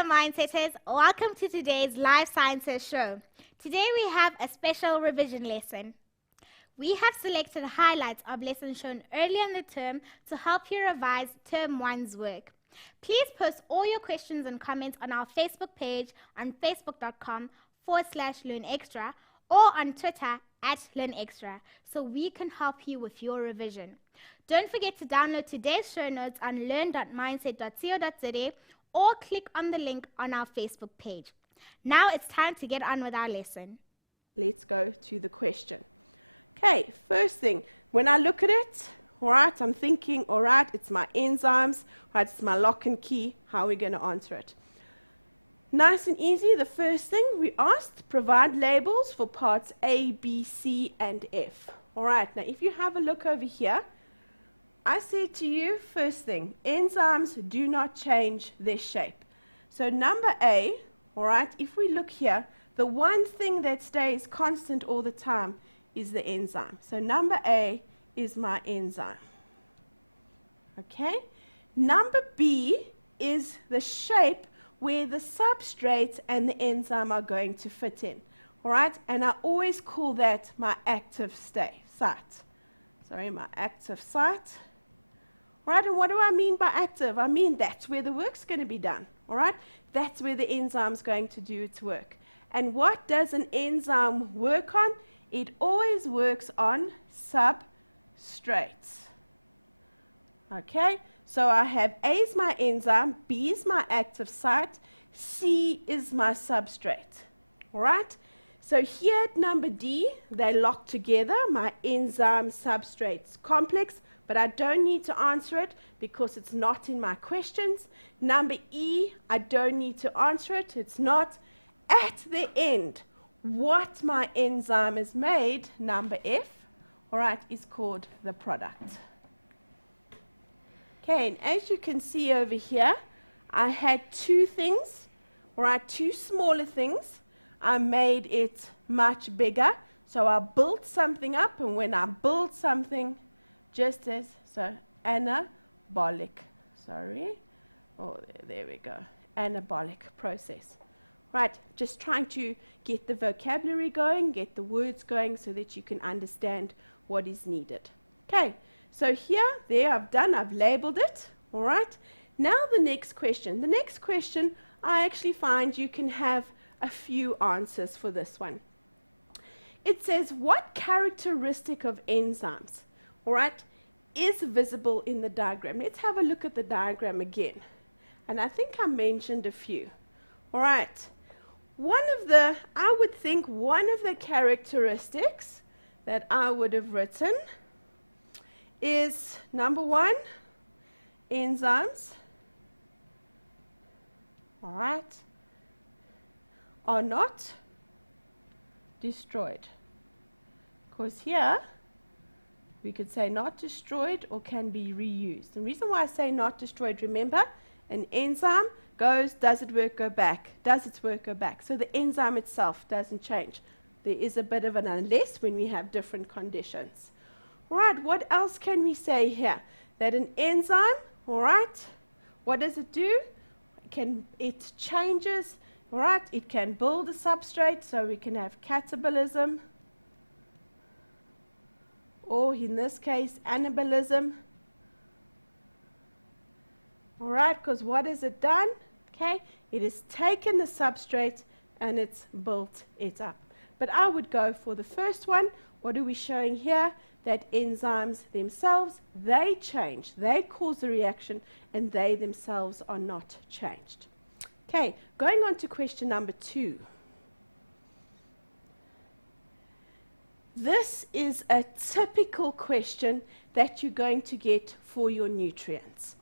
Hello, Mindsetters. Welcome to today's Life Sciences show. Today we have a special revision lesson. We have selected highlights of lessons shown early in the term to help you revise Term 1's work. Please post all your questions and comments on our Facebook page on facebook.com/LearnExtra or on Twitter @LearnExtra so we can help you with your revision. Don't forget to download today's show notes on learn.mindset.co.za or click on the link on our Facebook page. Now it's time to get on with our lesson. Let's go to the question. Okay, first thing, when I look at it, all right, I'm thinking, all right, it's my enzymes, right, it's my lock and key. How are we going to answer it? Nice and easy. The first thing we asked, provide labels for parts A, B, C, and F. All right, now if you have a look over here, I said to you, first thing, enzymes do not change their shape. So number A, all right, if we look here, the one thing that stays constant all the time is the enzyme. So number A is my enzyme. Okay? Number B is the shape where the substrate and the enzyme are going to fit in. All right? And I always call that my active site. Sorry, my active site. All right, and what do I mean by active? I mean that's where the work's going to be done. All right? That's where the enzyme's going to do its work. And what does an enzyme work on? It always works on substrates. Okay, so I have A is my enzyme, B is my active site, C is my substrate. All right, so here at number D, they lock together, my enzyme substrates complex, but I don't need to answer it because it's not in my questions. Number E, I don't need to answer it, it's not. At the end, what my enzyme is made, number F, all right, is called the product. Okay, and as you can see over here, I had two things, all right, two smaller things. I made it much bigger, so I built something up, and when I build something, just as, so anabolic, there we go, anabolic process. Right, just trying to get the vocabulary going, get the words going so that you can understand what is needed. Okay, so here, there, I've labeled it, all right. Now the next question. The next question, I actually find you can have a few answers for this one. It says, what characteristic of enzymes, all right, is visible in the diagram? Let's have a look at the diagram again. And I think I mentioned a few, all right. I would think one of the characteristics that I would have written is, number one, enzymes, all right, are not destroyed. Because here, we could say not destroyed or can be reused. The reason why I say not destroyed, remember, an enzyme goes, does it work, go back, does its work, go back. So the enzyme itself doesn't change. There is a bit of an unless when we have different conditions. All right, what else can we say here? That an enzyme, all right, what does it do? It changes, all right, it can build a substrate, so we can have catabolism, or in this case, anabolism. All right, because what has it done? Okay, it has taken the substrate and it's built it up. But I would go for the first one. What are we showing here? That enzymes themselves, they change. They cause the reaction and they themselves are not changed. Okay, going on to question number 2. This is a typical question that you're going to get for your nutrients.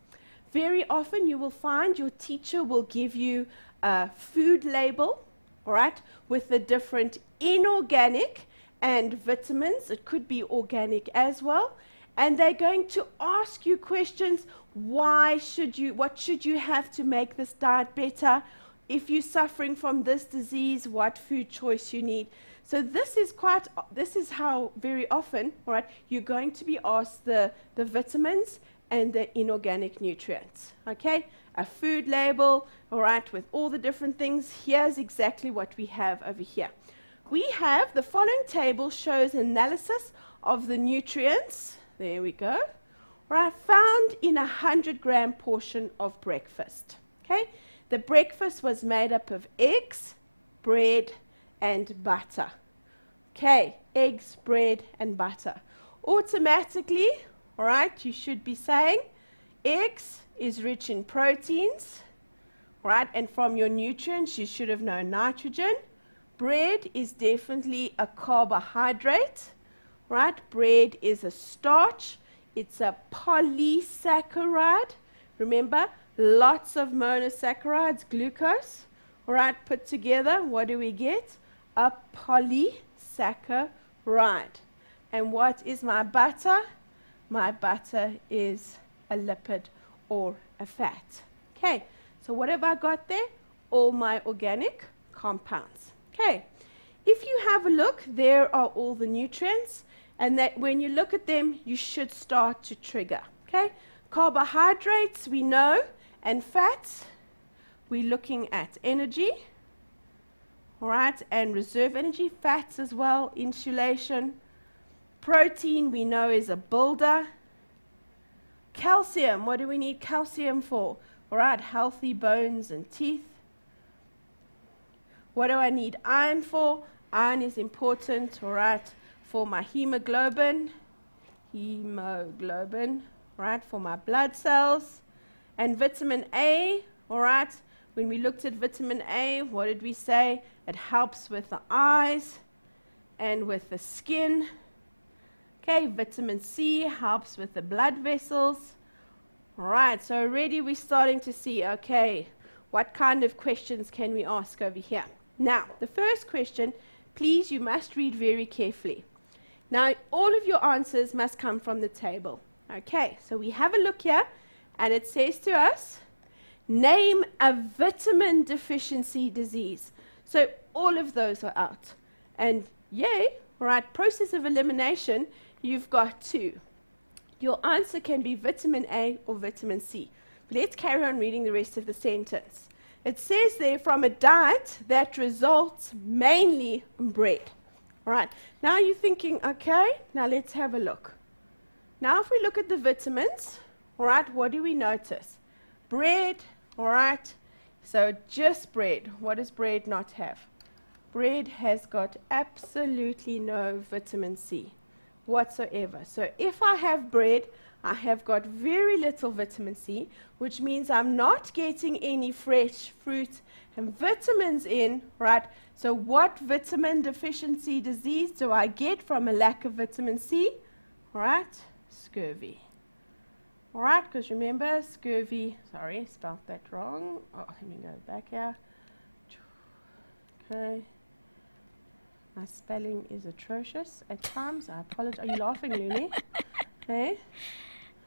Very often you will find your teacher will give you a food label, all right, with the different inorganic and vitamins. It could be organic as well. And they're going to ask you questions. What should you have to make this diet better? If you're suffering from this disease, what food choice you need. So this is how very often, all right, you're going to be asked the vitamins and the inorganic nutrients, okay? a food label, all right, with all the different things. Here's exactly what we have over here. We have the following table shows analysis of the nutrients. There we go. Right, found in 100-gram portion of breakfast. Okay, the breakfast was made up of eggs, bread, and butter. Okay, eggs, bread, and butter. Automatically, all right, you should be saying eggs is rich in proteins, right? And from your nutrients, you should have known nitrogen. Bread is definitely a carbohydrate, right? Bread is a starch. It's a polysaccharide. Remember, lots of monosaccharides, glucose, all right, put together. What do we get? A polysaccharide. And what is my butter? My butter is a lipid or a fat. Okay, so what have I got there? All my organic compounds. Okay, if you have a look, there are all the nutrients, and that when you look at them, you should start to trigger. Okay, carbohydrates we know, and fats, we're looking at energy, all right, and reserve energy, fats as well, insulation. Protein we know is a builder. Calcium, what do we need calcium for? All right, healthy bones and teeth. What do I need iron for? Iron is important, all right, for my hemoglobin, right, for my blood cells. And vitamin A, all right, when we looked at vitamin A, what did we say? It helps with the eyes and with the skin. Okay, vitamin C helps with the blood vessels. All right, so already we're starting to see, okay, what kind of questions can we ask over here? Now, the first question, please, you must read very carefully. Now, all of your answers must come from the table. Okay, so we have a look here, and it says to us, name a vitamin deficiency disease. So all of those are out. And yay, all right, process of elimination, you've got 2. Your answer can be vitamin A or vitamin C. But let's carry on reading the rest of the sentence. It says there, from a diet that results mainly in bread. All right, now you're thinking, okay, now let's have a look. Now if we look at the vitamins, all right, what do we notice? Bread, all right, so just bread. What does bread not have? Bread has got absolutely no vitamin C whatsoever. So if I have bread, I have got very little vitamin C, which means I'm not getting any fresh fruit and vitamins in, right? So what vitamin deficiency disease do I get from a lack of vitamin C? Right? Scurvy. All right, because remember, scurvy, sorry, spelled that wrong. Oh, let me go back here. Okay. My spelling is atrocious at times. I apologize. Are you laughing, Luni? Hey?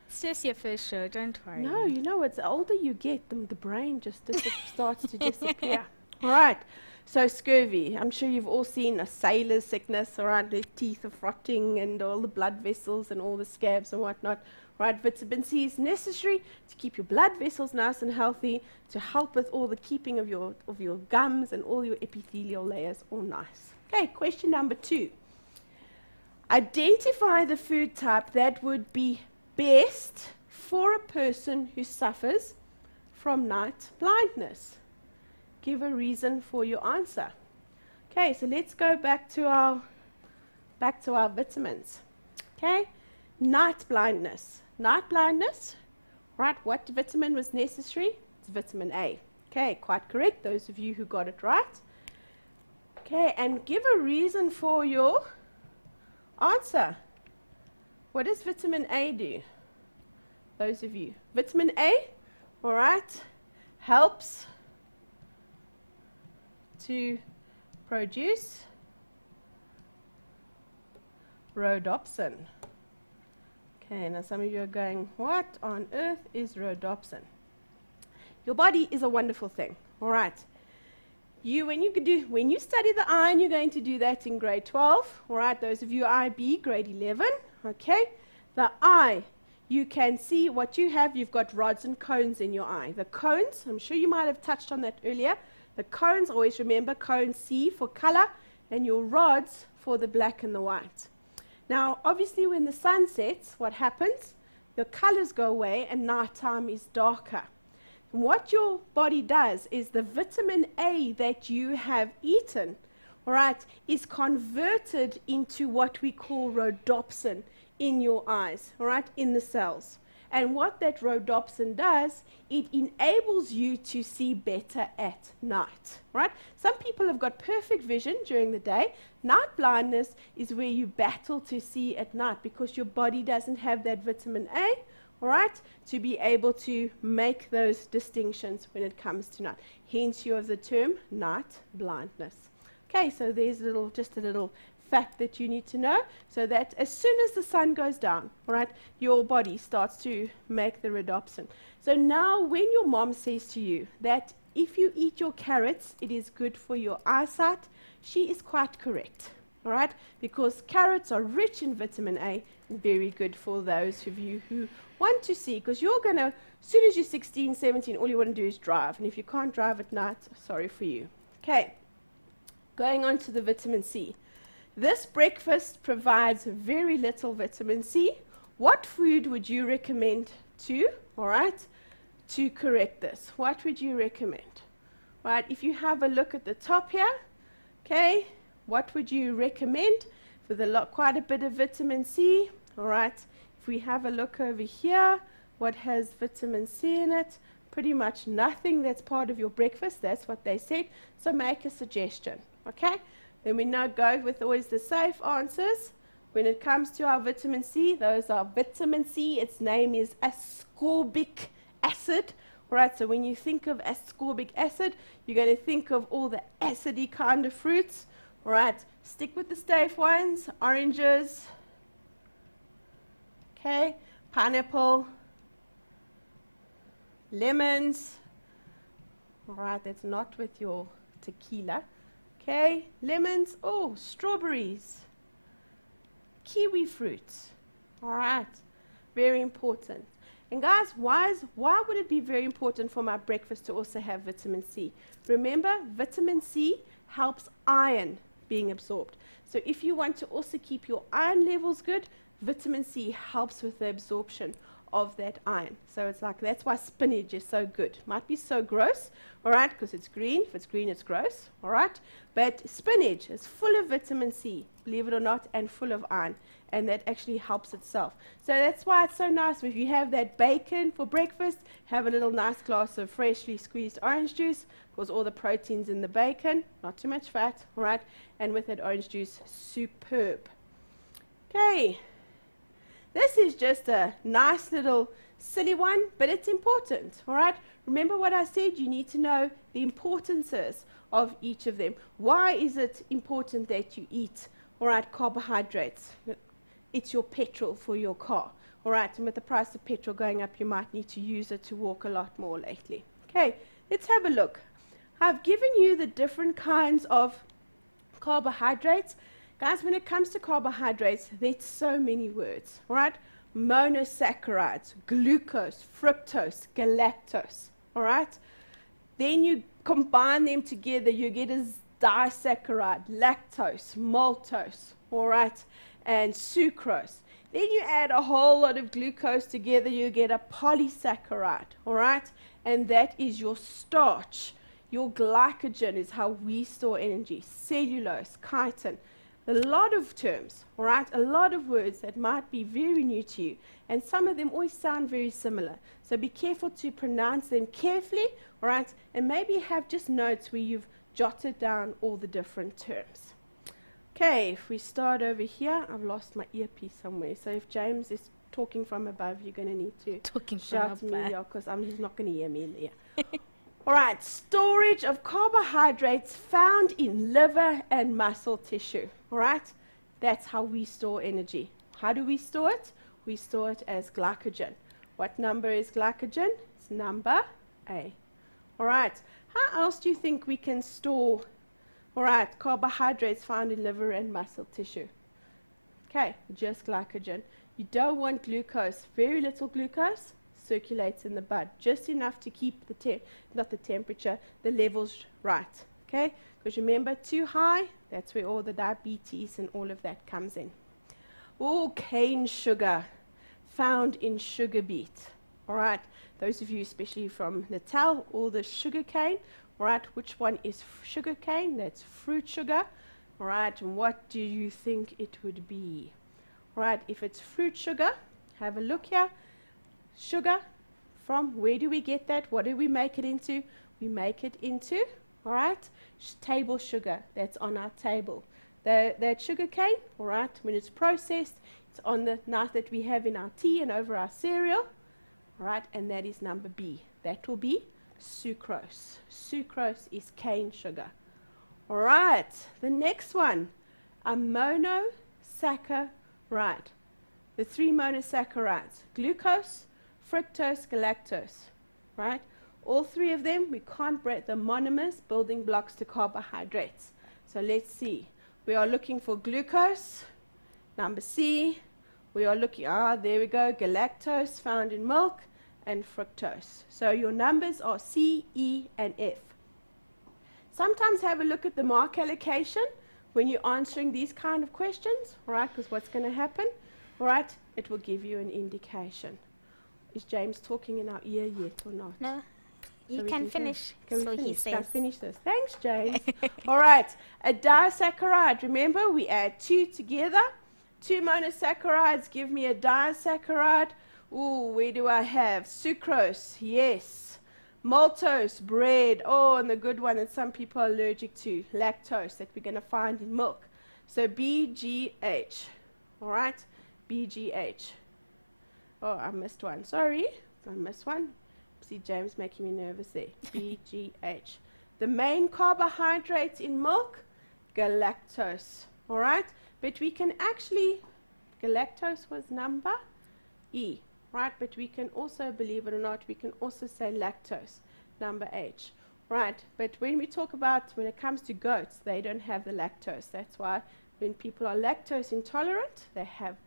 It's just your first show, don't worry. No, you know, it's the older you get, the brain just starts to disappear. All right, so scurvy. I'm sure you've all seen a sailor's sickness, all right? Their teeth are rotting and all the blood vessels and all the scabs and whatnot. Right, vitamin C is necessary to keep your blood vessels nice and healthy, to help with all the keeping of your gums and all your epithelial layers all nice. Okay, question number 2. Identify the food type that would be best for a person who suffers from night blindness. Give a reason for your answer. Okay, so let's go back to our vitamins. Okay, night blindness. Night blindness, right, what vitamin was necessary? It's vitamin A. Okay, quite correct, those of you who got it right. Okay, and give a reason for your answer. What does vitamin A do? Those of you. Vitamin A, all right, helps to produce rhodopsin. Okay, now some of you are going, what on earth is rhodopsin? Your body is a wonderful thing, all right. When you study the iron, you're going to do that in grade 12, all right. Those of you IB, grade 11, okay. The eye, you can see what you have. You've got rods and cones in your eye. The cones, I'm sure you might have touched on that earlier. The cones, always remember cone C for color, and your rods for the black and the white. Now, obviously, when the sun sets, what happens? The colors go away and nighttime is darker. And what your body does is the vitamin A that you have eaten, all right, is converted into what we call rhodopsin in your eyes, all right, in the cells. And what that rhodopsin does, it enables you to see better at night, right? Some people have got perfect vision during the day. Night blindness is where you battle to see at night because your body doesn't have that vitamin A, all right, to be able to make those distinctions when it comes to night. Hence you have the term night blindness. Okay, so there's just a little fact that you need to know, so that as soon as the sun goes down, all right, your body starts to make the rhodopsin. So now when your mom says to you that if you eat your carrots, it is good for your eyesight, she is quite correct, all right, because carrots are rich in vitamin A and very good for those of you who want to see, because you're going to, as soon as you're 16, 17, all you want to do is drive, and if you can't drive at night, sorry for you. Okay, going on to the vitamin C. This breakfast provides very little vitamin C. What food would you recommend to, all right, to correct this? What would you recommend? Right, if you have a look at the top here, okay, what would you recommend for quite a bit of vitamin C? All right, if we have a look over here, what has vitamin C in it? Pretty much nothing that's part of your breakfast. That's what they said. So make a suggestion, okay? Then we now go with always the safe answers. When it comes to our vitamin C, those are vitamin C. Its name is ascorbic acid. All right, so when you think of ascorbic acid, you're going to think of all the acidy kind of fruits. All right, stick with the safe ones. Oranges, okay, pineapple, lemons. All right, that's not with your tequila. Okay, lemons, oh, strawberries, kiwi fruits, all right, very important. And guys, why would it be very important for my breakfast to also have vitamin C? Remember, vitamin C helps iron being absorbed. So if you want to also keep your iron levels good, vitamin C helps with the absorption of that iron. So it's like, that's why spinach is so good. Might be so gross, all right, because it's green. If it's green, it's gross, all right? But spinach is full of vitamin C, believe it or not, and full of iron, and that actually helps itself. So that's why it's so nice if you have that bacon for breakfast, have a little nice glass of freshly squeezed orange juice, because all the protein's in the bacon, not too much fat, all right? And with that orange juice, superb. Okay. This is just a nice little silly one, but it's important, all right? Remember what I said, you need to know the importances of each of them. Why is it important that you eat, all right, carbohydrates? It's your petrol for your car, all right? And with the price of petrol going up, you might need to use it to walk a lot more lately. Okay, let's have a look. I've given you the different kinds of carbohydrates. Guys, when it comes to carbohydrates, there's so many words, all right? Monosaccharides, glucose, fructose, galactose, all right? Then you combine them together, you get a disaccharide, lactose, maltose, all right, and sucrose. Then you add a whole lot of glucose together, you get a polysaccharide, all right? And that is your starch. Your glycogen is how we store energy, cellulose, chitin. A lot of terms, all right, a lot of words that might be very new to you, and some of them always sound very similar. So be careful to pronounce them carefully, all right, and maybe have just notes where you've jotted down all the different terms. Okay, if we start over here, I've lost my earpiece somewhere, so if James is talking from above, you're going to need to shout to me, because he's not going to hear me in the ear. All right, storage of carbohydrates found in liver and muscle tissue. All right, that's how we store energy. How do we store it? We store it as glycogen. What number is glycogen? It's number A. All right, how else do you think we can store, all right, carbohydrates found in liver and muscle tissue? Okay, just glycogen. You don't want glucose. Very little glucose circulates in the blood, just enough to keep the not the temperature, the levels right. Okay? Because remember, too high, that's where all the diabetes and all of that comes in. Oh, cane sugar, found in sugar beet. All right, those of you, especially from Natal, all the sugar cane. All right, which one is sugar cane? That's fruit sugar. All right, and what do you think it would be? All right, if it's fruit sugar, have a look here. Sugar, from where do we get that? What do we make it into? We make it into, all right, table sugar. That's on our table. That sugar cane, all right, when it's processed, it's on the knife that we have in our tea and over our cereal. All right, and that is number B. That will be sucrose. Sucrose is cane sugar. All right, the next one, a monosaccharide. The 3 monosaccharides, glucose, fructose, galactose, right? All 3 of them, we can't break the monomers, building blocks to carbohydrates. So let's see. We are looking for glucose, number C. We are looking, there we go, galactose found in milk, and fructose. So your numbers are C, E, and F. Sometimes have a look at the mark allocation when you're answering these kind of questions, all right, because what's going to happen, all right, it will give you an indication. Is James talking in our ear yet or not? No, you So we can finish. So he Can I says. finish this? Thanks, James. All right, a disaccharide. Remember, we add 2 together. 2 monosaccharides give me a disaccharide. Ooh, where do I have? Sucrose, yes. Maltose, bread. Oh, and the good one that some people are allergic to, lactose, that we're going to find in milk. So BGH. All right, BGH. Oh, I missed one. Sorry, I missed one. See, James making me nervous there. BGH. The main carbohydrate in milk, galactose. All right, but we can actually, galactose was number E. Right, but we can also, believe it or not, we can also say lactose, number H. Right, but when we talk about, when it comes to goats, they don't have the lactose. That's why when people are lactose intolerant, they have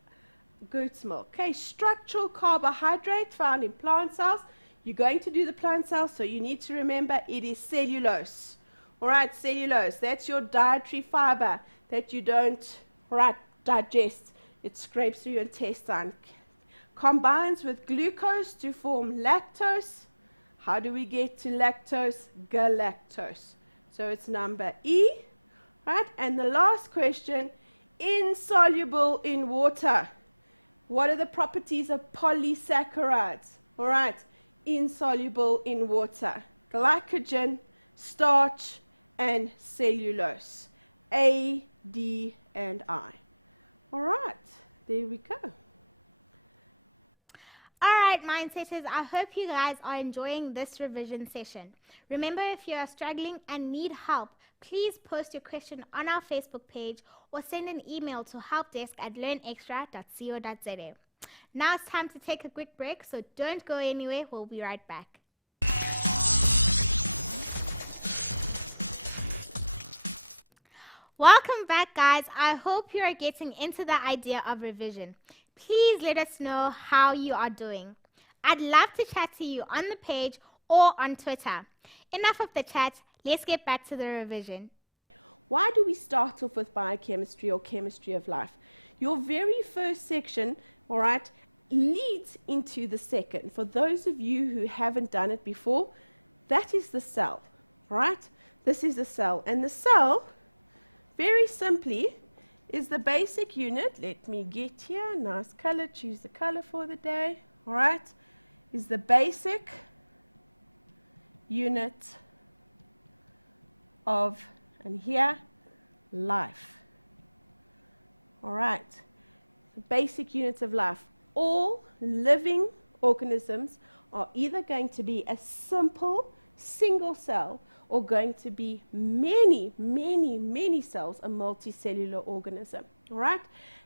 goat's milk. Okay, structural carbohydrate found in plant cells. You're going to do the plant cells, so you need to remember it is cellulose. All right, cellulose, that's your dietary fiber that you don't, digest. It scrapes through your intestine. Combines with glucose to form lactose. How do we get to lactose? Galactose. So it's number E, right? And the last question, insoluble in water. What are the properties of polysaccharides? All right, insoluble in water. Glycogen, starch, and cellulose. A, D, and I. All right, there we go. All right, Mindsetters, I hope you guys are enjoying this revision session. Remember, if you are struggling and need help, please post your question on our Facebook page or send an email to helpdesk@learnextra.co.za. Now it's time to take a quick break, so don't go anywhere. We'll be right back. Welcome back, guys. I hope you are getting into the idea of revision. Please let us know how you are doing. I'd love to chat to you on the page or on Twitter. Enough of the chat. Let's get back to the revision. Why do we start off with biochemistry or chemistry of life? Your very first section, all right, leads into the second. For those of you who haven't done it before, that is the cell, all right? This is the cell. And the cell, very simply, is the basic unit. Let me get here. Nice color. Choose the color for the day. All right. Is the basic unit of, and here, life. All right. The basic units of life. All living organisms are either going to be a simple single cell or going to be many, many, many cells, a multicellular organism, all right?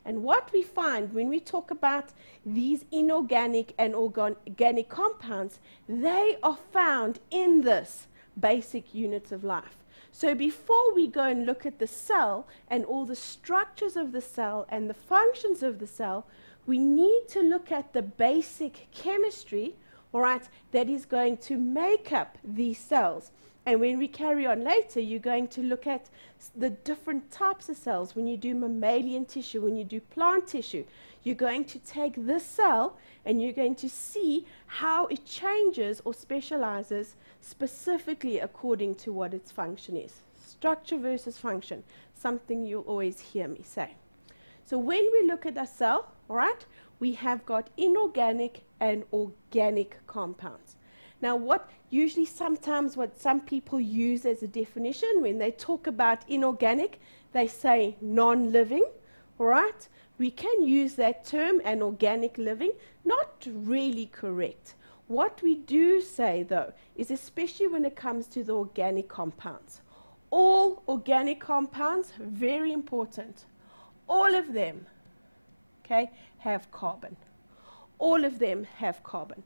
And what we find when we talk about these inorganic and organic compounds, they are found in this basic unit of life. So before we go and look at the cell and all the structures of the cell and the functions of the cell, we need to look at the basic chemistry, all right, that is going to make up these cells. And when we carry on later, you're going to look at the different types of cells. When you do mammalian tissue, when you do plant tissue, you're going to take this cell and you're going to see how it changes or specializes specifically according to what its function is. Structure versus function, something you'll always hear me say. So when we look at a cell, all right, we have got inorganic and organic compounds. Now, what some people use as a definition when they talk about inorganic, they say non-living, all right? We can use that term, and organic living, not really correct. What we do say, though, is especially when it comes to the organic compounds. All organic compounds, very important. All of them, okay, have carbon. All of them have carbon.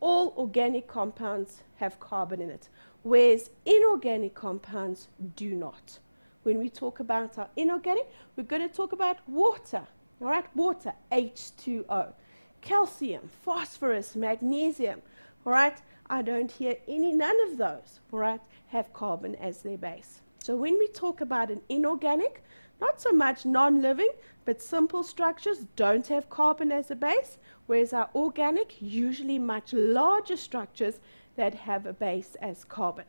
All organic compounds have carbon in it, whereas inorganic compounds do not. When we talk about our inorganic, we're going to talk about water, all right? Water, H2O, calcium, phosphorus, magnesium, all right? I don't hear none of those, all right, have carbon as their base. So when we talk about an inorganic, not so much non-living, but simple structures don't have carbon as a base, whereas our organic, usually much larger structures that have a base as carbon.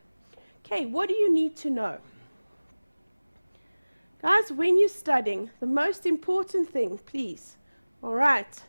Okay, what do you need to know? Guys, when you're studying, the most important thing, please, all right,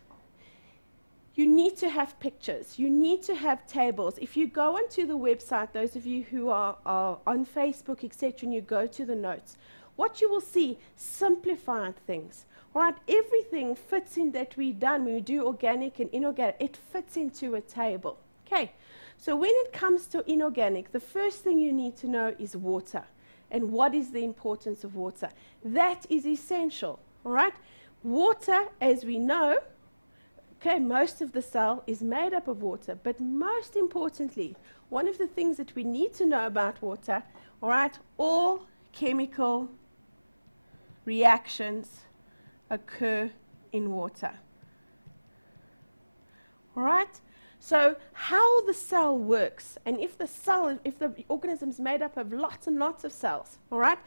you need to have pictures. You need to have tables. If you go onto the website, those of you who are on Facebook, etc., and you go to the notes, what you will see, simplified things. All right, everything fits in that we've done when we do organic and inorganic. It fits into a table. Okay, so when it comes to inorganic, the first thing you need to know is water. And what is the importance of water? That is essential. All right, water, as we know, okay, most of the cell is made up of water. But most importantly, one of the things that we need to know about water, all right, all chemical reactions occur in water. All right? So how the cell works, and if the organism is made up of lots and lots of cells, all right?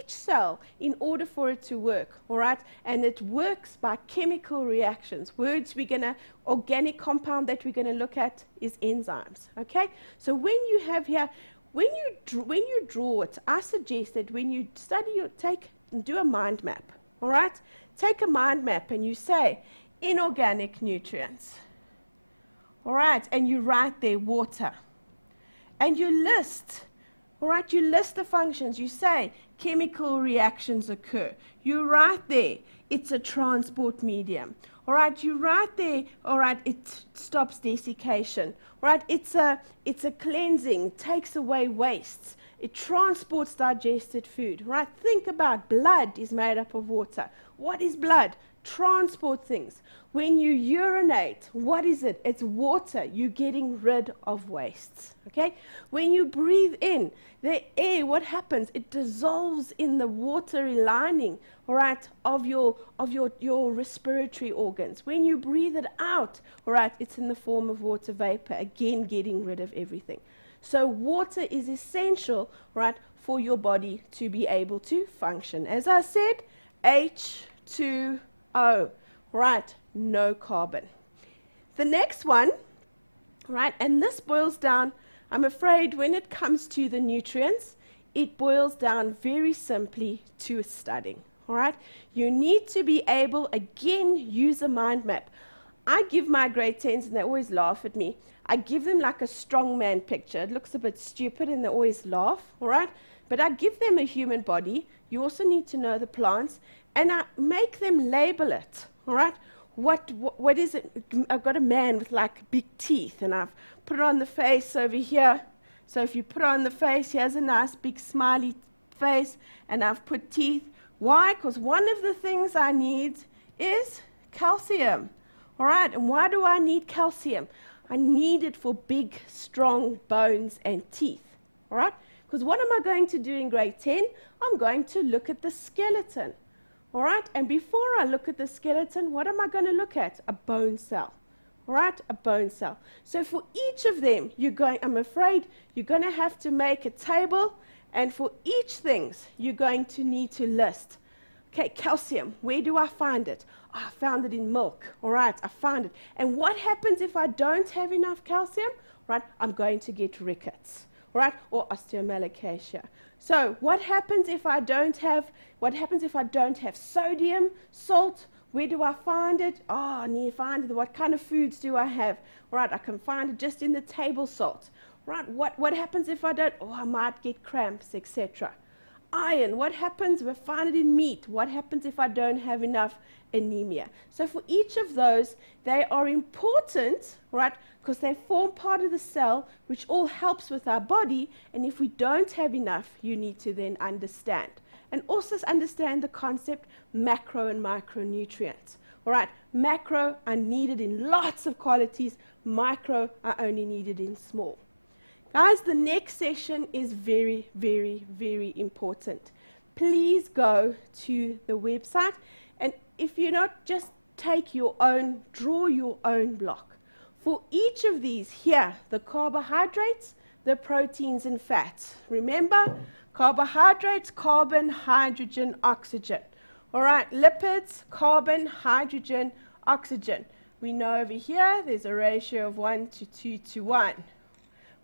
Each cell, in order for it to work, all right, and it works by chemical reactions. Organic compound that we're going to look at is enzymes, okay? So when you have here, when you draw it, I suggest that when you study, do a mind map, all right? Take a mind map and you say inorganic nutrients, all right? And you write there water. And you list, all right? You list the functions. You say chemical reactions occur. You write there it's a transport medium. All right, you write there, all right, it stops desiccation. All right, it's a cleansing, takes away wastes. It transports digested food, right? Think about blood is made up of water. What is blood? Transport things. When you urinate, what is it? It's water. You're getting rid of wastes, okay? When you breathe in, the air, what happens? It dissolves in the watery lining, all right, of your respiratory organs. When you breathe it out, all right, it's in the form of water vapor, again getting rid of everything. So water is essential, right, for your body to be able to function. As I said, H2O, right, no carbon. The next one, right, and this boils down, I'm afraid when it comes to the nutrients, it boils down very simply to studying, all right? You need to be able, again, use a mind map. I give my grade 10s, and they always laugh at me. I give them like a strongman picture. It looks a bit stupid, and they always laugh, all right? But I give them a human body. You also need to know the plants, and I make them label it, all right? What is it? I've got a man with like big teeth, and I've put it on the face over here. So if you put it on the face, he has a nice big smiley face, and I've put teeth. Why? Because one of the things I need is calcium. All right, and why do I need calcium? I need it for big, strong bones and teeth. All right, because what am I going to do in grade 10? I'm going to look at the skeleton. All right, and before I look at the skeleton, what am I going to look at? A bone cell. All right, a bone cell. So for each of them, I'm afraid you're going to have to make a table, and for each thing, you're going to need to list. Okay, calcium, where do I find it? Oh, I found it in milk. All right, I found it. And what happens if I don't have enough calcium? Right, I'm going to get rickets, right, or osteomalacia. So what happens if I don't have sodium, salt? Where do I find it? Oh, I need to find it. What kind of foods do I have? Right, I can find it just in the table salt. Right, what happens if I don't? Oh, I might get cramps, etc. Iron, what happens if I find it in meat? What happens if I don't have enough anemia? So for each of those, they are important, right, because they form part of the cell, which all helps with our body, and if we don't have enough, you need to then understand. And also understand the concept macro and micronutrients. All right, macro are needed in lots of qualities, micro are only needed in small. Guys, the next session is very, very, very important. Please go to the website, and if you're not, just draw your own block. For each of these here, the carbohydrates, the proteins and fats. Remember, carbohydrates, carbon, hydrogen, oxygen. All right, lipids, carbon, hydrogen, oxygen. We know over here there's a ratio of 1 to 2 to 1.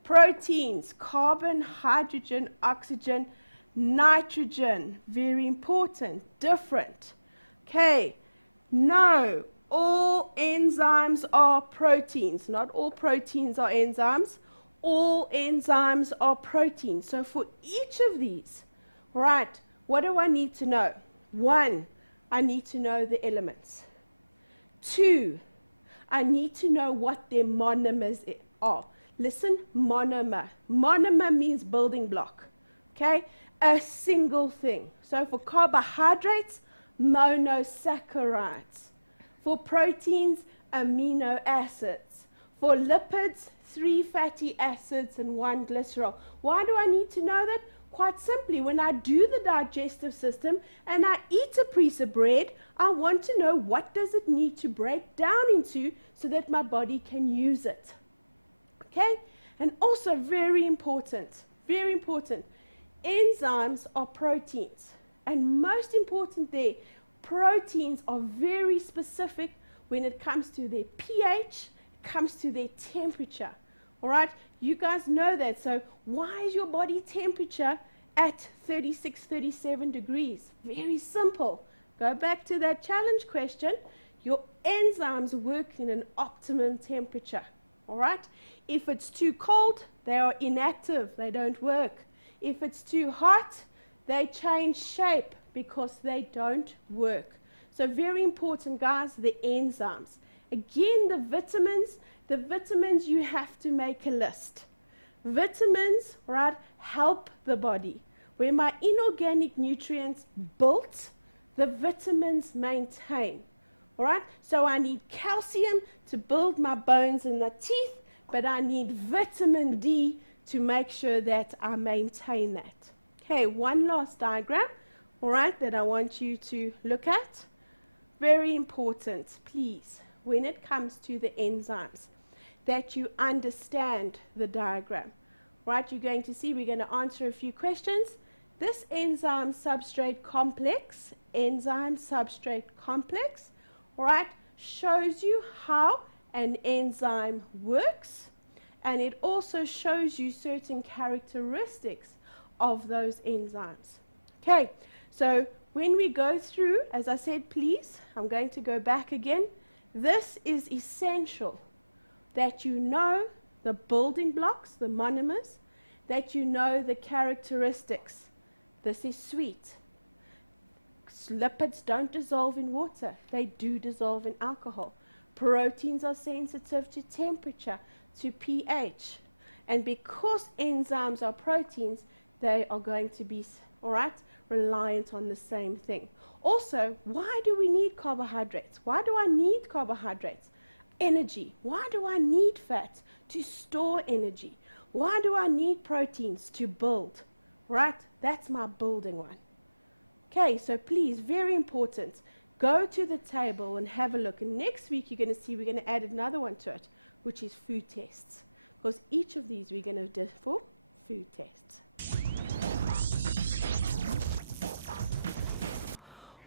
Proteins, carbon, hydrogen, oxygen, nitrogen. Very important, different. Okay, no, all enzymes are proteins. Not all proteins are enzymes. All enzymes are proteins. So for each of these, right, what do I need to know? 1, I need to know the elements. 2, I need to know what their monomers are. Listen, monomer. Monomer means building block. Okay? A single thing. So for carbohydrates, monosaccharides. For proteins, amino acids. For lipids, 3 fatty acids and 1 glycerol. Why do I need to know that? Quite simply, when I do the digestive system and I eat a piece of bread, I want to know what does it need to break down into so that my body can use it. Okay? And also very important, enzymes are proteins. And most important there, proteins are very specific when it comes to their pH, it comes to their temperature. All right? You guys know that. So why is your body temperature at 36, 37 degrees? Very simple. Go back to that challenge question. Your enzymes work in an optimum temperature. All right? If it's too cold, they are inactive. They don't work. If it's too hot, they change shape because they don't work. So very important, guys, the enzymes. Again, the vitamins you have to make a list. Vitamins, right, help the body. Where my inorganic nutrients built, the vitamins maintain. All right, so I need calcium to build my bones and the teeth, but I need vitamin D to make sure that I maintain that. Okay, one last diagram, all right, that I want you to look at. Very important, please, when it comes to the enzymes, that you understand the diagram. Right, you're going to see, we're going to answer a few questions. This enzyme substrate complex, all right, shows you how an enzyme works, and it also shows you certain characteristics of those enzymes. Okay, so when we go through, as I said, please, I'm going to go back again. This is essential that you know the building blocks, the monomers, that you know the characteristics. This is sweet. Lipids don't dissolve in water. They do dissolve in alcohol. Proteins are sensitive to temperature, to pH. And because enzymes are proteins, they are going to be, all right, reliant on the same thing. Also, why do we need carbohydrates? Why do I need carbohydrates? Energy. Why do I need fats? To store energy. Why do I need proteins? To build. Right? That's my building one. Okay, so please, very important, go to the table and have a look. And next week you're going to see we're going to add another one to it, which is food tests. Because each of these we're going to do for food tests.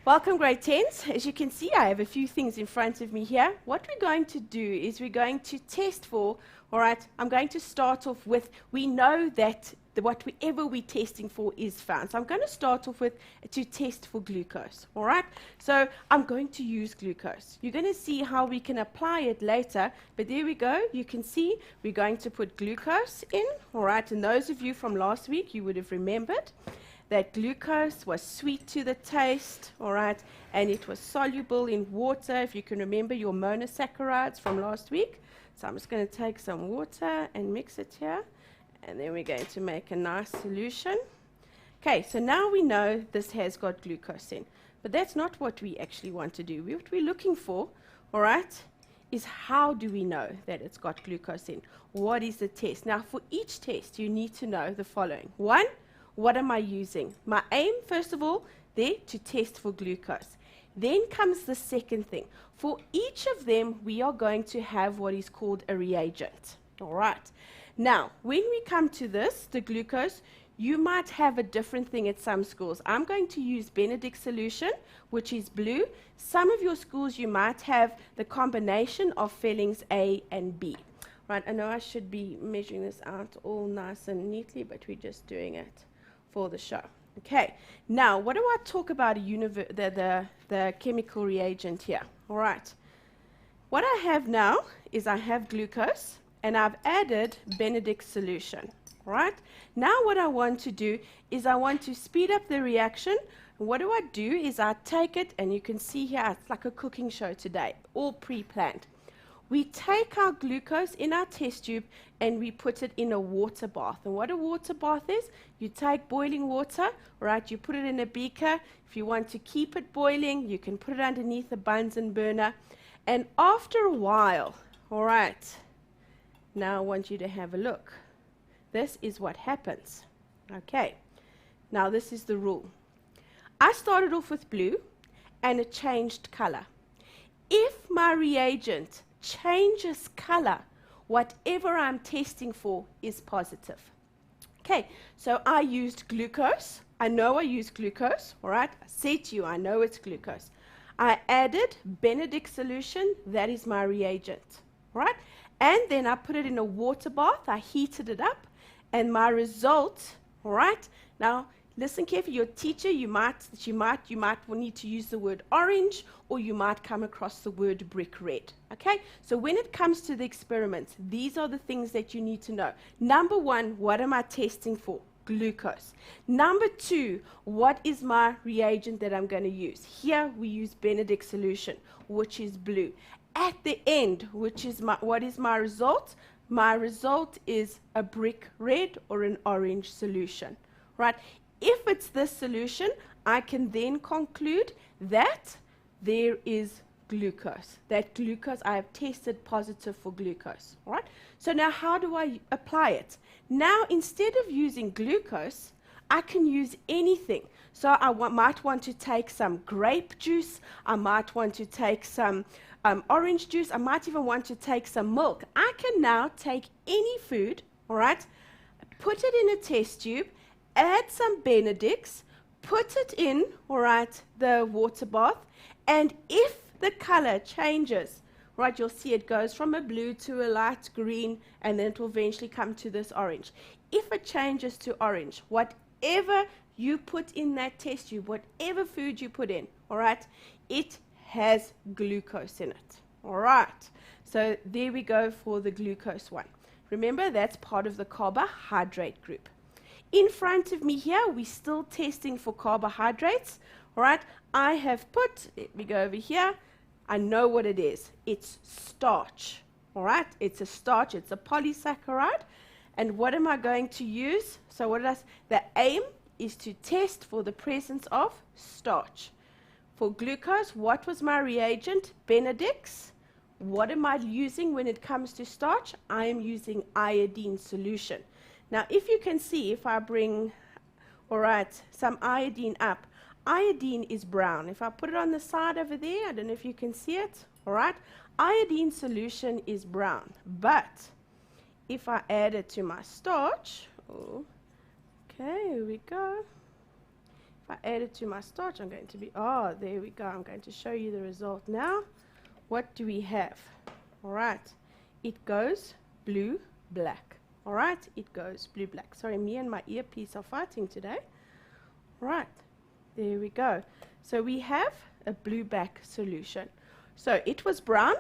Welcome grade 10s. As you can see, I have a few things in front of me here. What we're going to do is we're going to test for, all right, I'm going to start off with, we know that whatever we're testing for is found. So I'm going to start off with to test for glucose, all right? So I'm going to use glucose. You're going to see how we can apply it later, but there we go. You can see we're going to put glucose in, all right? And those of you from last week, you would have remembered that glucose was sweet to the taste, all right, and it was soluble in water, if you can remember your monosaccharides from last week. So I'm just going to take some water and mix it here, and then we're going to make a nice solution. Okay, so now we know this has got glucose in, but that's not what we actually want to do. What we're looking for, all right, is how do we know that it's got glucose in? What is the test? Now, for each test, you need to know the following. One, what am I using? My aim, first of all, there to test for glucose. Then comes the second thing. For each of them, we are going to have what is called a reagent. All right. Now, when we come to this, the glucose, you might have a different thing at some schools. I'm going to use Benedict solution, which is blue. Some of your schools, you might have the combination of fillings A and B. Right, I know I should be measuring this out all nice and neatly, but we're just doing it for the show. Okay, now what do I talk about the chemical reagent here? All right, what I have now is I have glucose and I've added Benedict solution. All right, now what I want to do is I want to speed up the reaction. What do I do is I take it, and you can see here it's like a cooking show today, all pre-planned. We take our glucose in our test tube and we put it in a water bath. And what a water bath is, you take boiling water, right, you put it in a beaker. If you want to keep it boiling, you can put it underneath a Bunsen burner. And after a while, all right, now I want you to have a look. This is what happens. Okay, now this is the rule. I started off with blue and it changed color. If my reagent changes color, whatever I'm testing for is positive. Okay, so I used glucose. I know I used glucose, all right? I said to you, I know it's glucose. I added Benedict solution, that is my reagent, all right? And then I put it in a water bath, I heated it up, and my result, all right? Now, listen carefully, your teacher, you might will need to use the word orange, or you might come across the word brick red, okay? So when it comes to the experiments, these are the things that you need to know. Number one, what am I testing for? Glucose. Number two, what is my reagent that I'm going to use? Here we use Benedict solution, which is blue. At the end, what is my result? My result is a brick red or an orange solution, right? If it's this solution, I can then conclude that there is glucose. That glucose, I have tested positive for glucose. All right? So now how do I apply it? Now, instead of using glucose, I can use anything. So I might want to take some grape juice. I might want to take some orange juice. I might even want to take some milk. I can now take any food, all right, put it in a test tube, add some Benedicts, put it in, all right, the water bath, and if the color changes, right, you'll see it goes from a blue to a light green, and then it will eventually come to this orange. If it changes to orange, whatever you put in that test tube, whatever food you put in, all right, it has glucose in it, all right. So there we go for the glucose one. Remember, that's part of the carbohydrate group. In front of me here, we're still testing for carbohydrates. All right, I have put, let me go over here. I know what it is. It's starch. All right, it's a starch. It's a polysaccharide. And what am I going to use? So the aim is to test for the presence of starch. For glucose, what was my reagent? Benedicts. What am I using when it comes to starch? I am using iodine solution. Now, if you can see, if I bring, all right, some iodine up, iodine is brown. If I put it on the side over there, I don't know if you can see it, all right? Iodine solution is brown, but if I add it to my starch, oh, okay, here we go. If I add it to my starch, I'm going to be, oh, there we go. I'm going to show you the result now. What do we have? All right, it goes blue, black. All right, it goes blue, black. Sorry, me and my earpiece are fighting today. All right, there we go. So we have a blue black solution. So it was brown,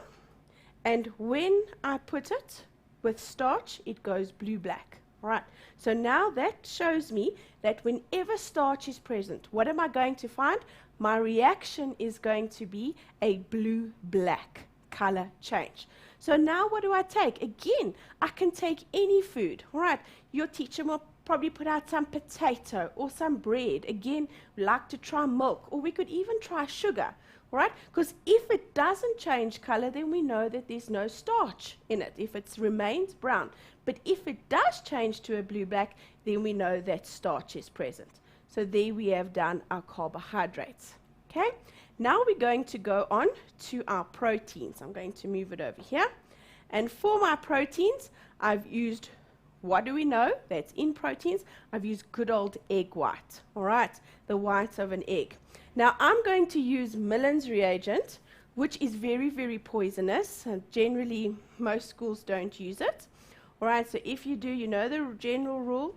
and when I put it with starch, it goes blue black. All right, so now that shows me that whenever starch is present, what am I going to find? My reaction is going to be a blue black color change. So now what do I take? Again, I can take any food. All right, your teacher will probably put out some potato or some bread. Again, we like to try milk, or we could even try sugar. All right, because if it doesn't change color, then we know that there's no starch in it, if it remains brown. But if it does change to a blue-black, then we know that starch is present. So there we have done our carbohydrates. Okay, now we're going to go on to our proteins. I'm going to move it over here. And for my proteins, I've used, what do we know that's in proteins? I've used good old egg white. All right, the white of an egg. Now I'm going to use Millen's reagent, which is very, very poisonous. Generally, most schools don't use it. All right, so if you do, you know the general rule.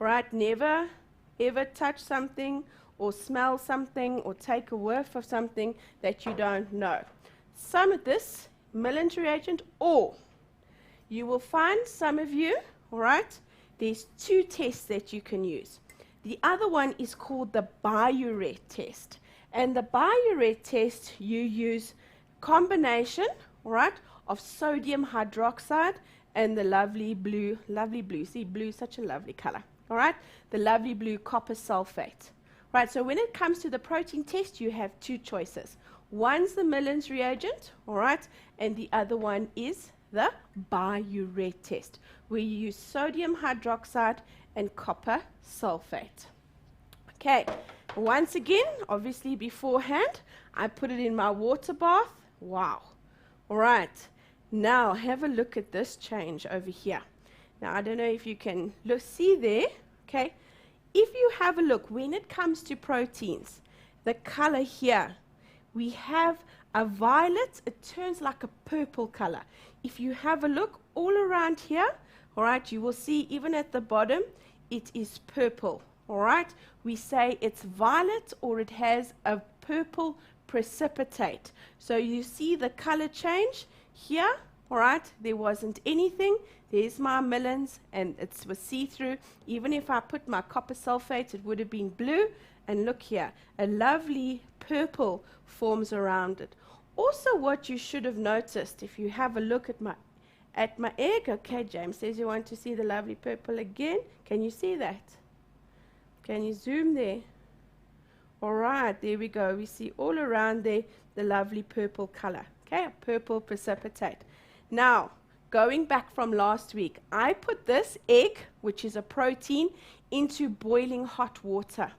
All right, never ever touch something or smell something or take a whiff of something that you don't know. Some of this Millen's reagent, or you will find some of you, all right, there's two tests that you can use. The other one is called the Biuret test. And the Biuret test, you use combination, all right, of sodium hydroxide and the lovely blue. See, blue is such a lovely color, all right? The lovely blue copper sulfate. Right, so when it comes to the protein test, you have two choices. One's the Millen's reagent, all right, and the other one is the Biuret test, where you use sodium hydroxide and copper sulfate. Okay, once again, obviously beforehand, I put it in my water bath. Wow. All right, now have a look at this change over here. Now, I don't know if you can see there, okay? If you have a look, when it comes to proteins, the color here, we have a violet, it turns like a purple color. If you have a look all around here, all right, you will see even at the bottom, it is purple, all right? We say it's violet or it has a purple precipitate. So you see the color change here, all right? There wasn't anything. There's my Millen's, and it was see-through. Even if I put my copper sulfate, it would have been blue. And look here, a lovely purple forms around it. Also, what you should have noticed, if you have a look at my egg, okay, James says you want to see the lovely purple again. Can you see that? Can you zoom there? All right, there we go. We see all around there the lovely purple color, okay, a purple precipitate. Now, going back from last week, I put this egg, which is a protein, into boiling hot water.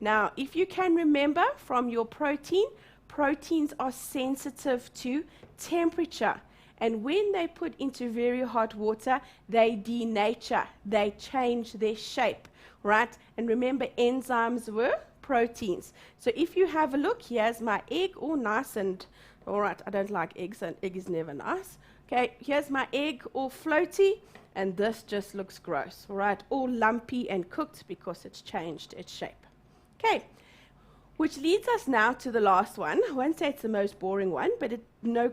Now, if you can remember from your proteins are sensitive to temperature. And when they put into very hot water, they denature, they change their shape, right? And remember, enzymes were proteins. So if you have a look, here's my egg, all nice and, all right, I don't like eggs, and egg is never nice. Okay, here's my egg, all floaty, and this just looks gross, all right? All lumpy and cooked because it's changed its shape. Okay, which leads us now to the last one. I won't say it's the most boring one, but no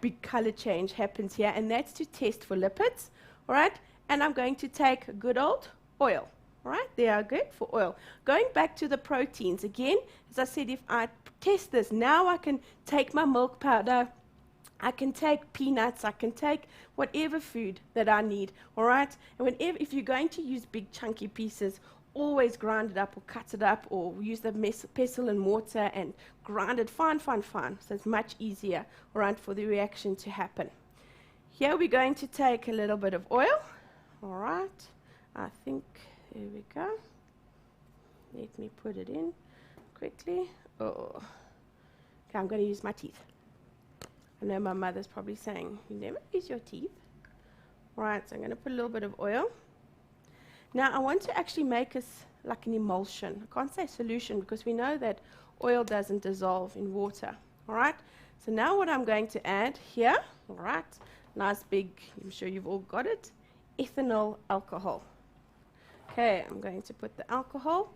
big color change happens here, and that's to test for lipids, all right? And I'm going to take good old oil, all right? They are good for oil. Going back to the proteins, again, as I said, if I test this, now I can take my milk powder, I can take peanuts, I can take whatever food that I need, all right? And if you're going to use big chunky pieces, always grind it up or cut it up or use the pestle and mortar and grind it fine. So it's much easier, all right, for the reaction to happen. Here we're going to take a little bit of oil, all right? I think, there we go. Let me put it in. quickly. Oh. Okay, I'm going to use my teeth. I know my mother's probably saying, you never use your teeth. Right, so I'm going to put a little bit of oil. Now, I want to actually make us like an emulsion. I can't say solution because we know that oil doesn't dissolve in water. All right, so now what I'm going to add here, all right, nice big, I'm sure you've all got it, ethanol alcohol. Okay, I'm going to put the alcohol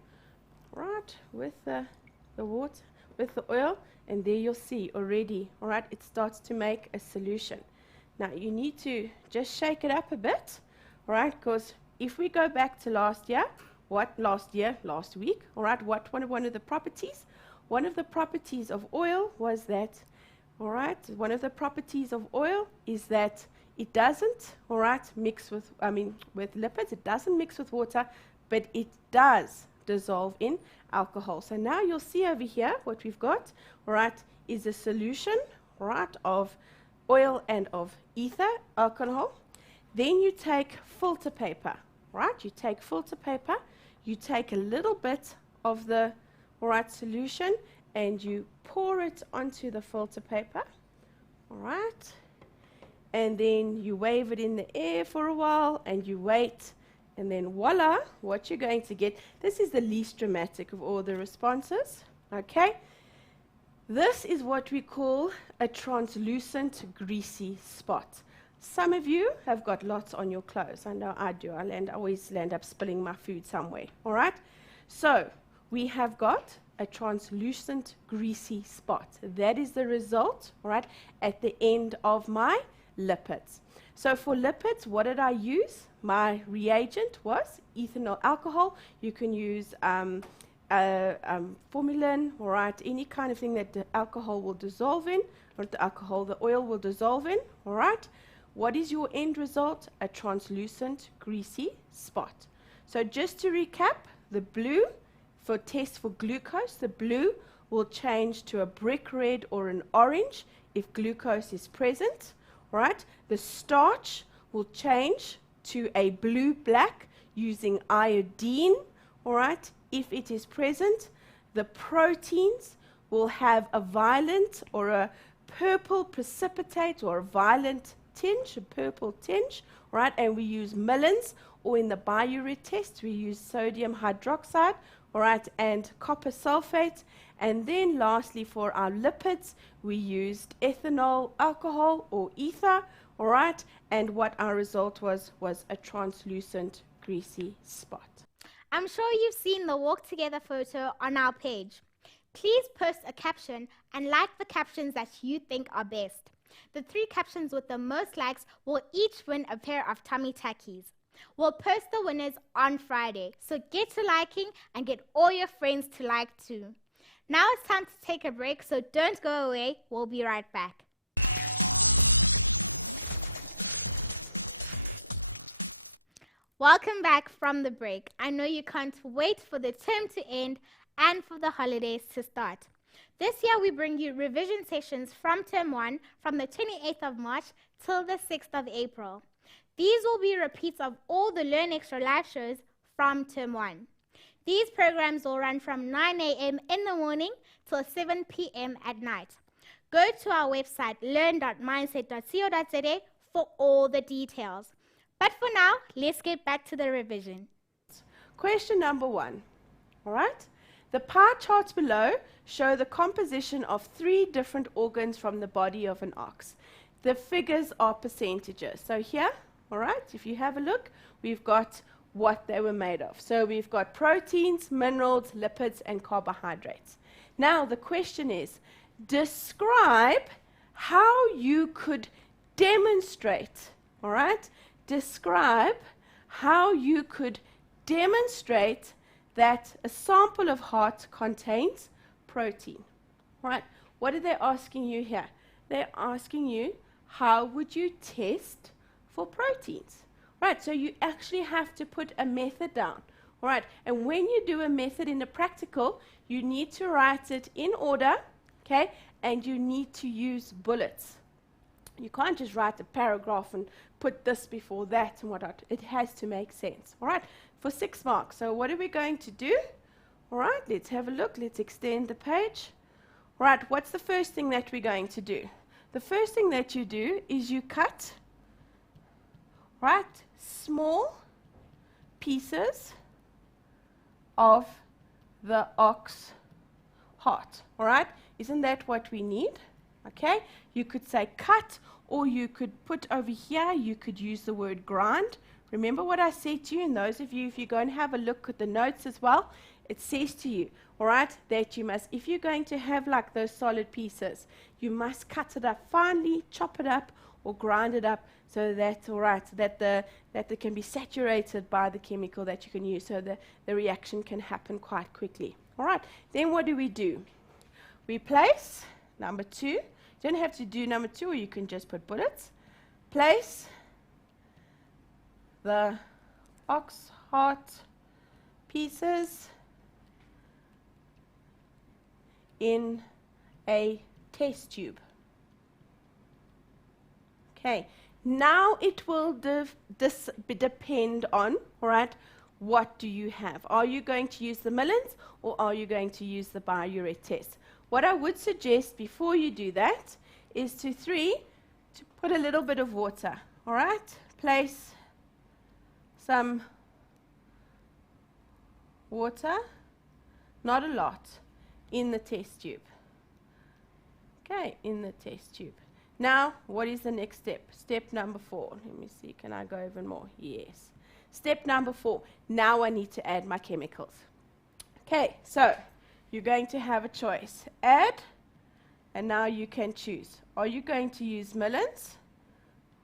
right with the water, with the oil, and there you'll see already, all right, it starts to make a solution. Now, you need to just shake it up a bit, all right, because if we go back to last week, all right, one of the properties? One of the properties of oil was that, all right, one of the properties of oil is that it doesn't, all right, mix with, with lipids, it doesn't mix with water, but it does dissolve in alcohol. So now you'll see over here what we've got, all right, is a solution, all right, of oil and of ether, alcohol. Then you take filter paper, right? You take filter paper, you take a little bit of the, all right, solution, and you pour it onto the filter paper, all right? And then you wave it in the air for a while, and you wait, and then voila, what you're going to get. This is the least dramatic of all the responses, okay? This is what we call a translucent, greasy spot. Some of you have got lots on your clothes. I know I do. I always end up spilling my food somewhere, all right? So we have got a translucent, greasy spot. That is the result, all right, at the end of my lipids. So for lipids, what did I use? My reagent was ethanol alcohol. You can use formalin, all right, any kind of thing that the alcohol will dissolve in, or the oil will dissolve in, all right? What is your end result? A translucent, greasy spot. So just to recap, the blue for test for glucose, the blue will change to a brick red or an orange if glucose is present, all right? The starch will change to a blue-black using iodine, all right, if it is present. The proteins will have a violet or a purple precipitate or a violet tinge, a purple tinge, right? And we use millins, or in the biuret test, we use sodium hydroxide, all right, and copper sulfate. And then lastly, for our lipids, we used ethanol alcohol or ether, all right? And what our result was a translucent, greasy spot. I'm sure you've seen the walk together photo on our page. Please post a caption and like the captions that you think are best. The 3 captions with the most likes will each win a pair of tummy tuckies. We'll post the winners on Friday, so get to liking and get all your friends to like too. Now it's time to take a break, so don't go away. We'll be right back. Welcome back from the break. I know you can't wait for the term to end and for the holidays to start. This year we bring you revision sessions from Term 1 from the 28th of March till the 6th of April. These will be repeats of all the Learn Extra live shows from Term 1. These programs will run from 9 a.m. in the morning till 7 p.m. at night. Go to our website learn.mindset.co.za for all the details. But for now, let's get back to the revision. Question number 1, all right? The pie charts below show the composition of 3 different organs from the body of an ox. The figures are percentages. So here, all right, if you have a look, we've got what they were made of. So we've got proteins, minerals, lipids, and carbohydrates. Now the question is, describe how you could demonstrate, all right? Describe how you could demonstrate that a sample of heart contains protein. Right? What are they asking you here? They're asking you, how would you test for proteins? Right? So you actually have to put a method down. All right? And when you do a method in a practical, you need to write it in order, okay? And you need to use bullets. You can't just write a paragraph and put this before that and whatnot. It has to make sense. All right? For 6 marks. So what are we going to do? All right, let's have a look. Let's extend the page. All right, what's the first thing that we're going to do? The first thing that you do is you cut, right, small pieces of the ox heart. All right, isn't that what we need? Okay, you could say cut, or you could put over here, you could use the word grind. Remember what I said to you, and those of you, if you go and have a look at the notes as well, it says to you, all right, that you must, if you're going to have like those solid pieces, you must cut it up finely, chop it up, or grind it up so that, all right, that they can be saturated by the chemical that you can use, so that the reaction can happen quite quickly. All right, then what do? We place number 2. You don't have to do number 2, or you can just put bullets. Place the ox heart pieces in a test tube. Okay, now it will depend on, all right, what do you have? Are you going to use the Millens, or are you going to use the biuret test? What I would suggest before you do that is to put a little bit of water, all right? Place some water, not a lot, in the test tube. Okay, in the test tube. Now, what is the next step? Step number 4. Let me see, can I go even more? Yes. Step number 4. Now I need to add my chemicals. Okay, so you're going to have a choice. Add, and now you can choose. Are you going to use Millens,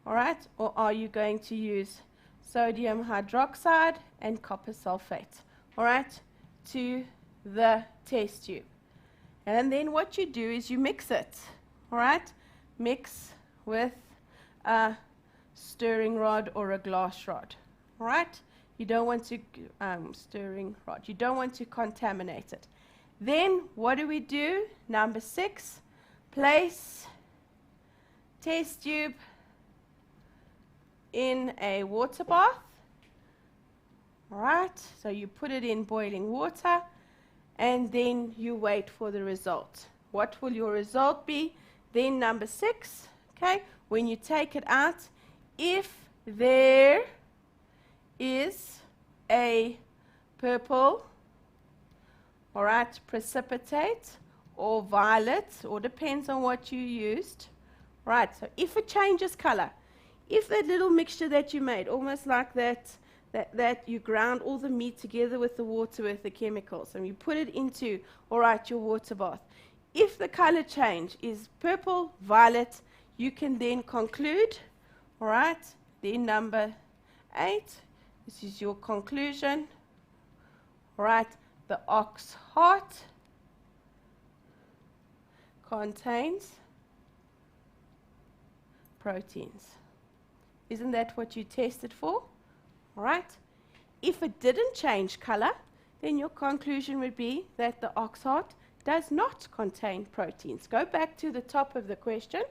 all right, or are you going to use sodium hydroxide and copper sulfate, all right, to the test tube? And then what you do is you mix it, all right? Mix with a stirring rod or a glass rod, all right? You don't want to, stirring rod, you don't want to contaminate it. Then what do? Number 6, place test tube in a water bath, all right? So you put it in boiling water, and then you wait for the result. What will your result be? Then number 6, okay, when you take it out, if there is a purple, all right, precipitate, or violet, or depends on what you used, right? So if it changes color, if that little mixture that you made, almost like that you ground all the meat together with the water with the chemicals, and you put it into, all right, your water bath. If the color change is purple, violet, you can then conclude, all right, then number 8, this is your conclusion, all right, the ox heart contains proteins. Isn't that what you tested for? All right. If it didn't change color, then your conclusion would be that the ox heart does not contain proteins. Go back to the top of the question.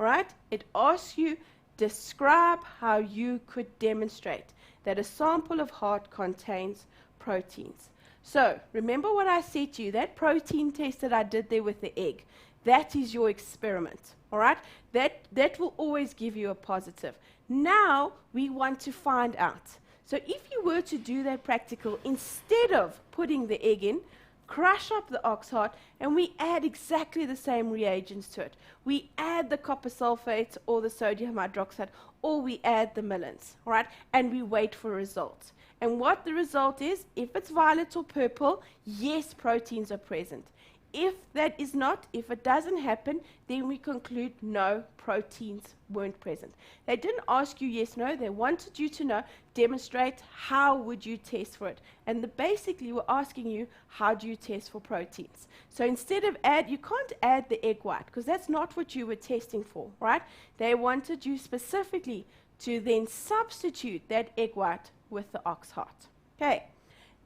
All right. It asks you, describe how you could demonstrate that a sample of heart contains proteins. So remember what I said to you, that protein test that I did there with the egg, that is your experiment. All right. That will always give you a positive. Now we want to find out. So if you were to do that practical, instead of putting the egg in, crush up the ox heart, and we add exactly the same reagents to it. We add the copper sulfate or the sodium hydroxide, or we add the Millens, all right? And we wait for results. And what the result is, if it's violet or purple, yes, proteins are present. If that is not, if it doesn't happen, then we conclude no, proteins weren't present. They didn't ask you yes, no, they wanted you to know, demonstrate how would you test for it. And basically we're asking you, how do you test for proteins? So instead of you can't add the egg white, because that's not what you were testing for, right? They wanted you specifically to then substitute that egg white with the ox heart. Okay,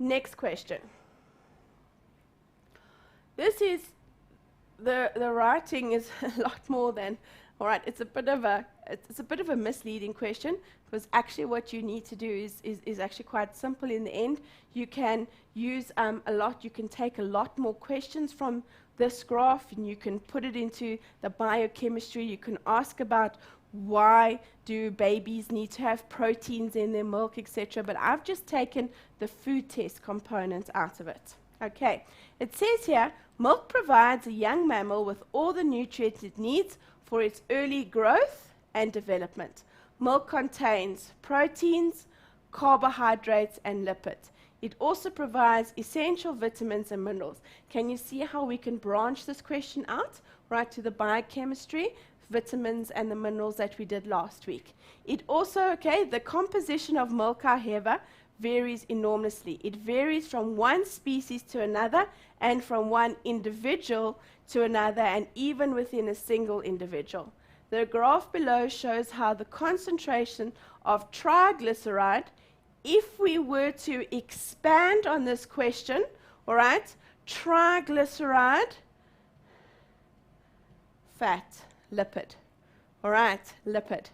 next question. This is, the writing is a lot more than All right, it's a bit of a misleading question, because actually what you need to do is actually quite simple in the end. You can use you can take a lot more questions from this graph, and you can put it into the biochemistry. You can ask about why do babies need to have proteins in their milk, etc. But I've just taken the food test component out of it. Okay, it says here, milk provides a young mammal with all the nutrients it needs for its early growth and development. Milk contains proteins, carbohydrates, and lipids. It also provides essential vitamins and minerals. Can you see how we can branch this question out right to the biochemistry, vitamins, and the minerals that we did last week? It also, the composition of milk, however, varies enormously. It varies from one species to another, and from one individual to another, and even within a single individual. The graph below shows how the concentration of triglyceride, if we were to expand on this question, all right, triglyceride, fat, lipid, all right, lipid.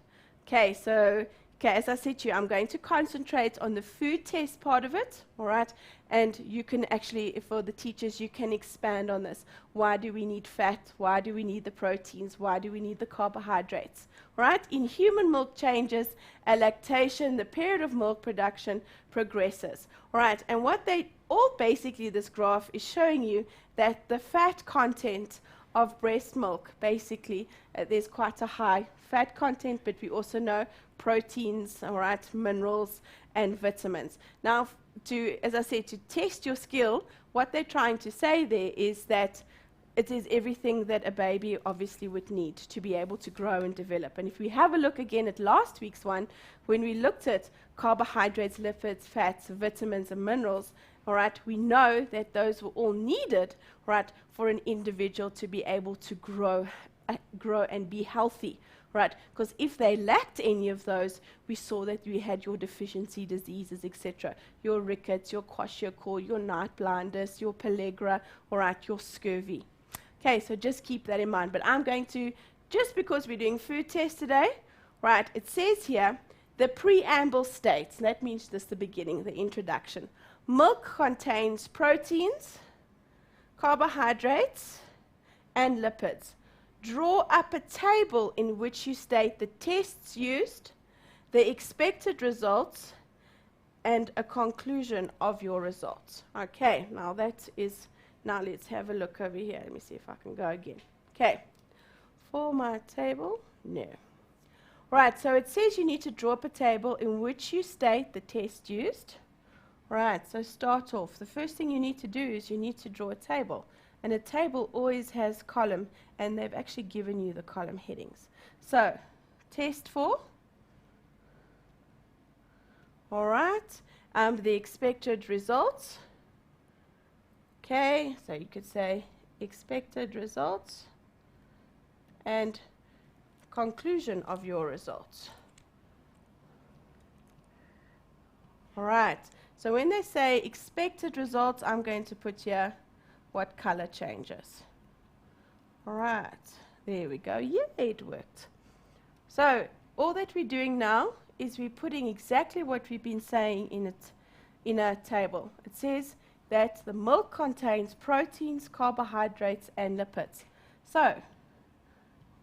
As I said to you, I'm going to concentrate on the food test part of it, all right? And you can actually, for the teachers, you can expand on this. Why do we need fat? Why do we need the proteins? Why do we need the carbohydrates? All right? In human milk changes, at lactation, the period of milk production progresses. All right? And what they all basically, this graph is showing you that the fat content of breast milk, basically, there's quite a high fat content, but we also know proteins, all right, minerals, and vitamins. Now, as I said, to test your skill, what they're trying to say there is that it is everything that a baby obviously would need to be able to grow and develop. And if we have a look again at last week's one, when we looked at carbohydrates, lipids, fats, vitamins, and minerals, all right, we know that those were all needed, right, for an individual to be able to grow and be healthy, right? Because if they lacked any of those, we saw that we had your deficiency diseases, etc. Your rickets, your kwashiorkor, your night blindness, your pellagra, all right, your scurvy. Okay, so just keep that in mind. But I'm going to, just because we're doing food tests today, right, it says here, the preamble states, that means just the beginning, the introduction. Milk contains proteins, carbohydrates, and lipids. Draw up a table in which you state the tests used, the expected results, and a conclusion of your results. Okay, now let's have a look over here. Let me see if I can go again. Okay, for my table, no. Right, so it says you need to draw up a table in which you state the test used. Right, so start off. The first thing you need to do is you need to draw a table. And a table always has column, and they've actually given you the column headings. So, test 4. All right, the expected results. Okay, so you could say expected results and conclusion of your results. All right, so when they say expected results, I'm going to put here what color changes. All right, there we go. Yeah, it worked. So all that we're doing now is we're putting exactly what we've been saying in a table. It says that the milk contains proteins, carbohydrates, and lipids. So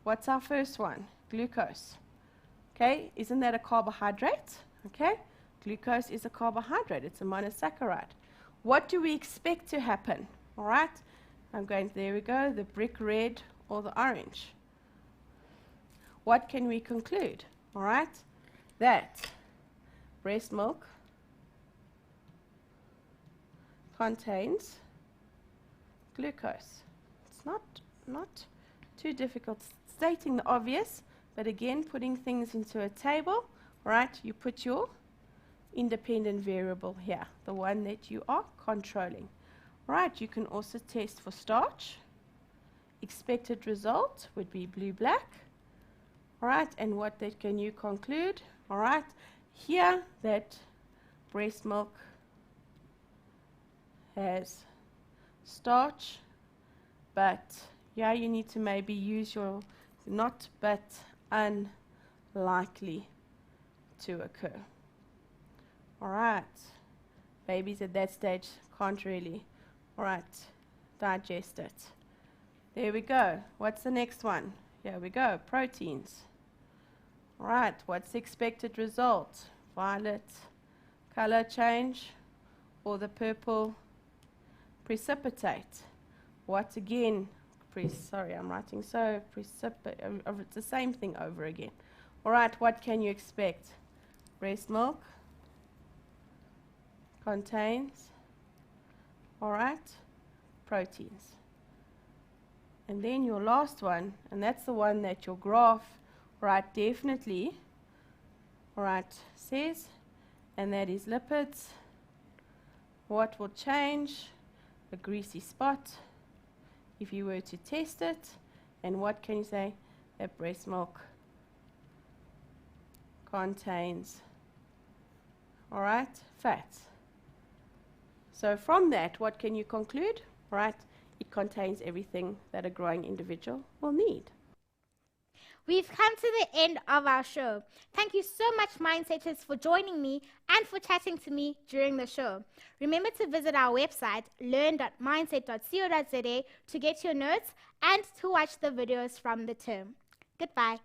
what's our first one? Glucose. Okay, isn't that a carbohydrate? Okay, glucose is a carbohydrate. It's a monosaccharide. What do we expect to happen? All right, there we go, the brick red or the orange. What can we conclude? All right, that breast milk contains glucose. It's not too difficult stating the obvious, but again, putting things into a table, right? You put your independent variable here, the one that you are controlling. Right, you can also test for starch. Expected result would be blue-black. All right, and what that can you conclude? All right, here that breast milk has starch, but yeah, you need to maybe use your not but unlikely to occur. All right. Babies at that stage can't really, all right, digest it. There we go. What's the next one? Here we go. Proteins. All right. What's the expected result? Violet color change or the purple precipitate? What again? Sorry, I'm writing so precipitate. It's the same thing over again. All right, what can you expect? Breast milk contains, all right, proteins. And then your last one, and that's the one that your graph, right, definitely, all right, says, and that is lipids. What will change? A greasy spot if you were to test it. And what can you say? That breast milk contains, all right, fats. So from that, what can you conclude? Right, it contains everything that a growing individual will need. We've come to the end of our show. Thank you so much, Mindsetters, for joining me and for chatting to me during the show. Remember to visit our website, learn.mindset.co.za, to get your notes and to watch the videos from the term. Goodbye.